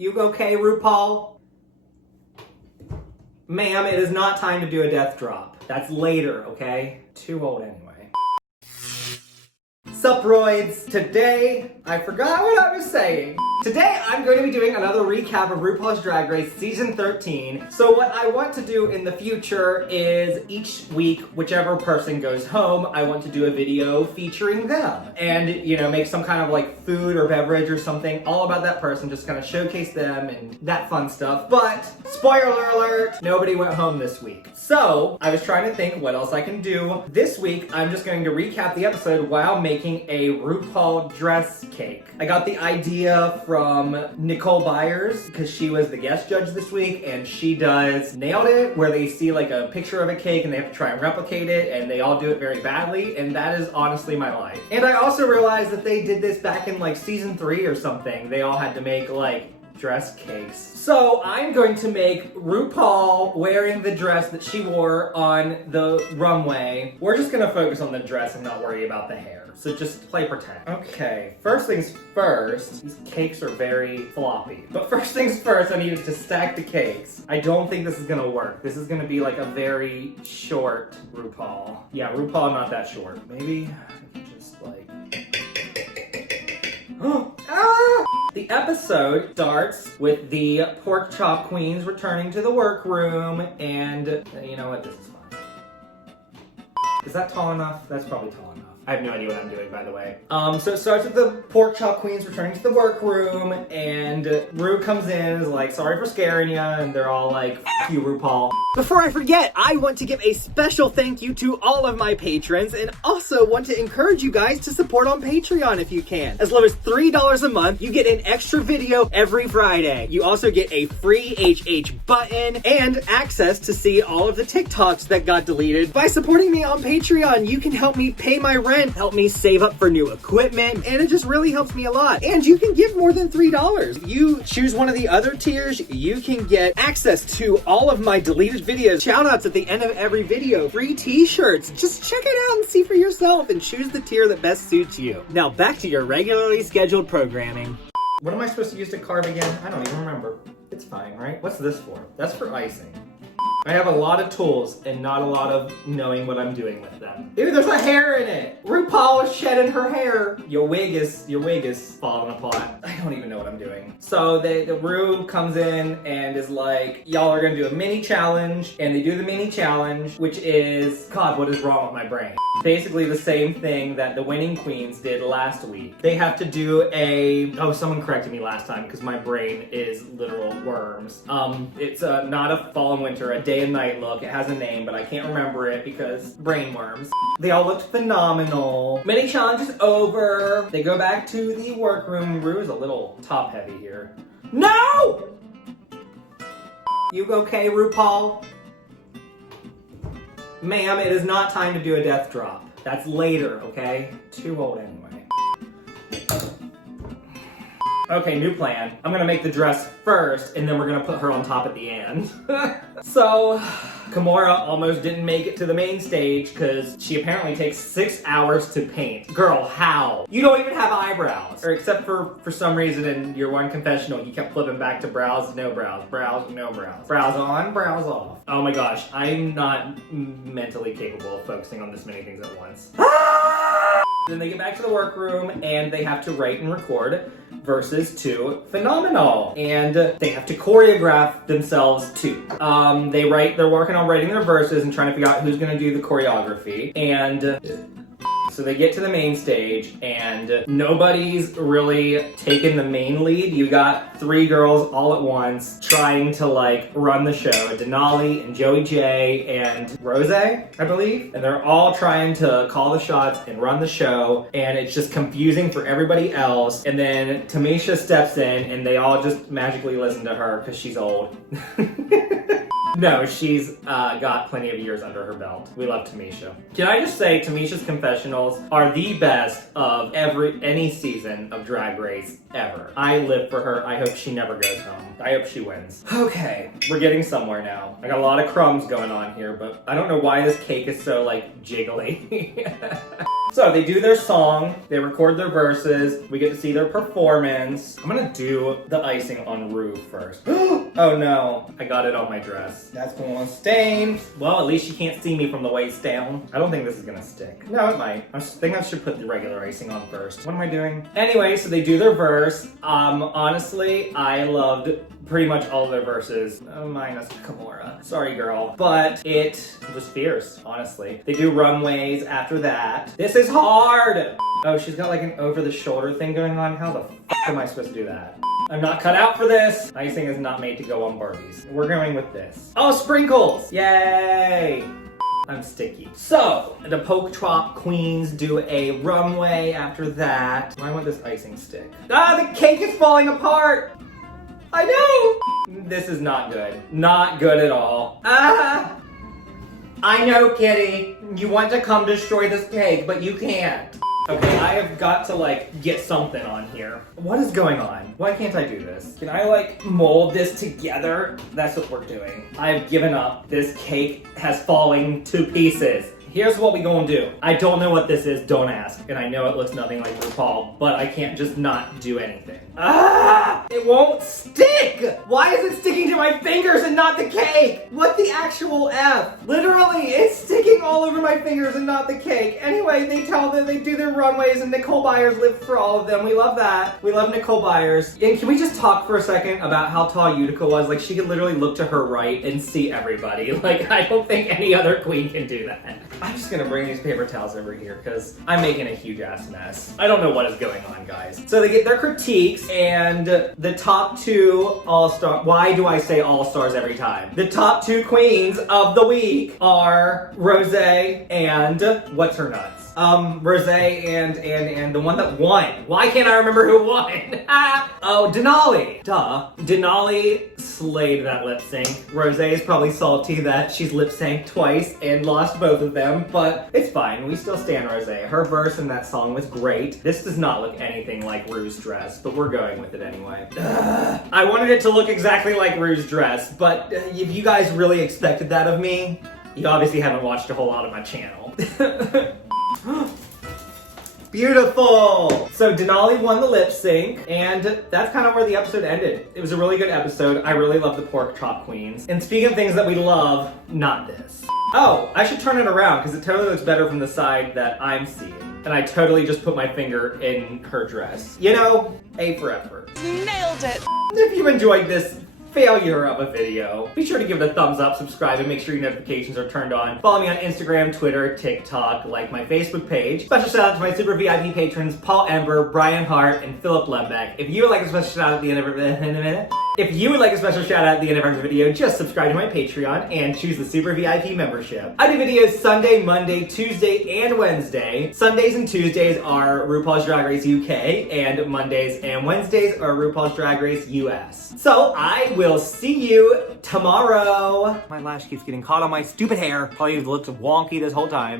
You okay, RuPaul? Ma'am, it is not time to do a death drop. That's later, okay? Too old anyway. Sup, roids? Today, I forgot what I was saying. Today, I'm going to be doing another recap of RuPaul's Drag Race Season 13. So what I want to do in the future is each week, whichever person goes home, I want to do a video featuring them. And, you know, make some kind of like food or beverage or something all about that person, just kind of showcase them and that fun stuff. But, spoiler alert, nobody went home this week. So, I was trying to think what else I can do. This week, I'm just going to recap the episode while making a RuPaul dress cake. I got the idea from Nicole Byers because she was the guest judge this week, and she does Nailed It, where they see like a picture of a cake and they have to try and replicate it, and they all do it very badly, and that is honestly my life. And I also realized that they did this back in like season 3 or something. They all had to make like dress cakes. So I'm going to make RuPaul wearing the dress that she wore on the runway. We're just gonna focus on the dress and not worry about the hair. So just play pretend. Okay, first things first, these cakes are very floppy. But first things first, I needed to stack the cakes. I don't think this is gonna work. This is gonna be like a very short RuPaul. Yeah, RuPaul not that short. Maybe I can just like... Ah! The episode starts with the pork chop queens returning to the workroom, and you know what, this is fine. Is that tall enough? That's probably tall enough. I have no idea what I'm doing, by the way. So it starts with the pork chop queens returning to the workroom, and Ru comes in and is like, sorry for scaring ya, and they're all like, F you, RuPaul. Before I forget, I want to give a special thank you to all of my patrons, and also want to encourage you guys to support on Patreon if you can. As low as $3 a month, you get an extra video every Friday. You also get a free HH button and access to see all of the TikToks that got deleted. By supporting me on Patreon, you can help me pay my rent, help me save up for new equipment, and it just really helps me a lot. And you can give more than $3. You choose one of the other tiers, you can get access to all of my deleted videos, shoutouts at the end of every video, free t-shirts. Just check it out and see for yourself and choose the tier that best suits you. Now back to your regularly scheduled programming. What am I supposed to use to carve again? I don't even remember. It's fine, right? What's this for? That's for icing. I have a lot of tools and not a lot of knowing what I'm doing with them. Ew, there's a hair in it! RuPaul is shedding her hair. Your wig is falling apart. I don't even know what I'm doing. So the Ru comes in and is like, y'all are gonna do a mini challenge, and they do the mini challenge, which is, God, what is wrong with my brain? Basically the same thing that the winning queens did last week. They have to do oh, someone corrected me last time because my brain is literal worms. It's not a fall and winter, a day and night look. It has a name, but I can't remember it because brain worms. They all looked phenomenal. Mini challenge is over. They go back to the workroom. Ru is a little top heavy here. No! You okay, RuPaul? Ma'am, it is not time to do a death drop. That's later, okay? Too old anyway. Okay, new plan. I'm gonna make the dress first, and then we're gonna put her on top at the end. So, Kimora almost didn't make it to the main stage because she apparently takes 6 hours to paint. Girl, how? You don't even have eyebrows. Or except for some reason in your one confessional, you kept flipping back to brows, no brows, brows, no brows. Brows on, brows off. Oh my gosh, I'm not mentally capable of focusing on this many things at once. Then they get back to the workroom and they have to write and record verses to Phenomenal. And they have to choreograph themselves too. They're working on writing their verses and trying to figure out who's gonna do the choreography. And so they get to the main stage and nobody's really taken the main lead. You got 3 girls all at once trying to like run the show. Denali and Joey J and Rose, I believe. And they're all trying to call the shots and run the show. And it's just confusing for everybody else. And then Tamisha steps in and they all just magically listen to her because she's old. No, she's got plenty of years under her belt. We love Tamisha. Can I just say Tamisha's confessionals are the best of any season of Drag Race ever. I live for her. I hope she never goes home. I hope she wins. Okay, we're getting somewhere now. I got a lot of crumbs going on here, but I don't know why this cake is so like jiggly. So they do their song, they record their verses, we get to see their performance. I'm gonna do the icing on Rue first. Oh no, I got it on my dress. That's going to stain. Well, at least she can't see me from the waist down. I don't think this is gonna stick. No, it might. I think I should put the regular icing on first. What am I doing? Anyway, so they do their verse. Honestly, I loved pretty much all of their verses, minus Kimura. Sorry, girl. But it was fierce, honestly. They do runways after that. This is hard! Oh, she's got like an over-the-shoulder thing going on. How the f am I supposed to do that? I'm not cut out for this. Icing is not made to go on Barbies. We're going with this. Oh, sprinkles! Yay! I'm sticky. So, the Polk Trop Queens do a runway after that. Why won't this icing stick? Ah, the cake is falling apart! I know! This is not good. Not good at all. Ah! I know, Kitty. You want to come destroy this cake, but you can't. Okay, I have got to, like, get something on here. What is going on? Why can't I do this? Can I, like, mold this together? That's what we're doing. I have given up. This cake has fallen to pieces. Here's what we gonna do. I don't know what this is, don't ask. And I know it looks nothing like RuPaul, but I can't just not do anything. Ah! It won't stick! Why is it sticking to my fingers and not the cake? What the actual F? Literally, it's sticking all over my fingers and not the cake. Anyway, they do their runways and Nicole Byers lived for all of them. We love that. We love Nicole Byers. And can we just talk for a second about how tall Utica was? Like, she could literally look to her right and see everybody. Like, I don't think any other queen can do that. I'm just gonna bring these paper towels over here because I'm making a huge ass mess. I don't know what is going on, guys. So they get their critiques, and the top two all-star, why do I say all-stars every time? The top two queens of the week are Rosé and what's her nuts? Rosé and the one that won. Why can't I remember who won? Oh, Denali. Duh. Denali slayed that lip sync. Rosé is probably salty that she's lip synced twice and lost both of them, but it's fine. We still stand Rosé. Her verse in that song was great. This does not look anything like Rue's dress, but we're going with it anyway. I wanted it to look exactly like Rue's dress, but if you guys really expected that of me, you obviously haven't watched a whole lot of my channel. Beautiful! So Denali won the lip sync, and that's kind of where the episode ended. It was a really good episode. I really love the Pork Chop Queens. And speaking of things that we love, not this. Oh, I should turn it around because it totally looks better from the side that I'm seeing. And I totally just put my finger in her dress. You know, A for effort. Nailed it! If you enjoyed this failure of a video, be sure to give it a thumbs up, subscribe, and make sure your notifications are turned on. Follow me on Instagram, Twitter, TikTok, like my Facebook page. Special shout out to my super VIP patrons, Paul Ember, Brian Hart, and Philip Lembeck. If you would like a special shout out at the end of our video, just subscribe to my Patreon and choose the super VIP membership. I do videos Sunday, Monday, Tuesday, and Wednesday. Sundays and Tuesdays are RuPaul's Drag Race UK, and Mondays and Wednesdays are RuPaul's Drag Race US. So I will see you tomorrow. My lash keeps getting caught on my stupid hair. Probably looks wonky this whole time.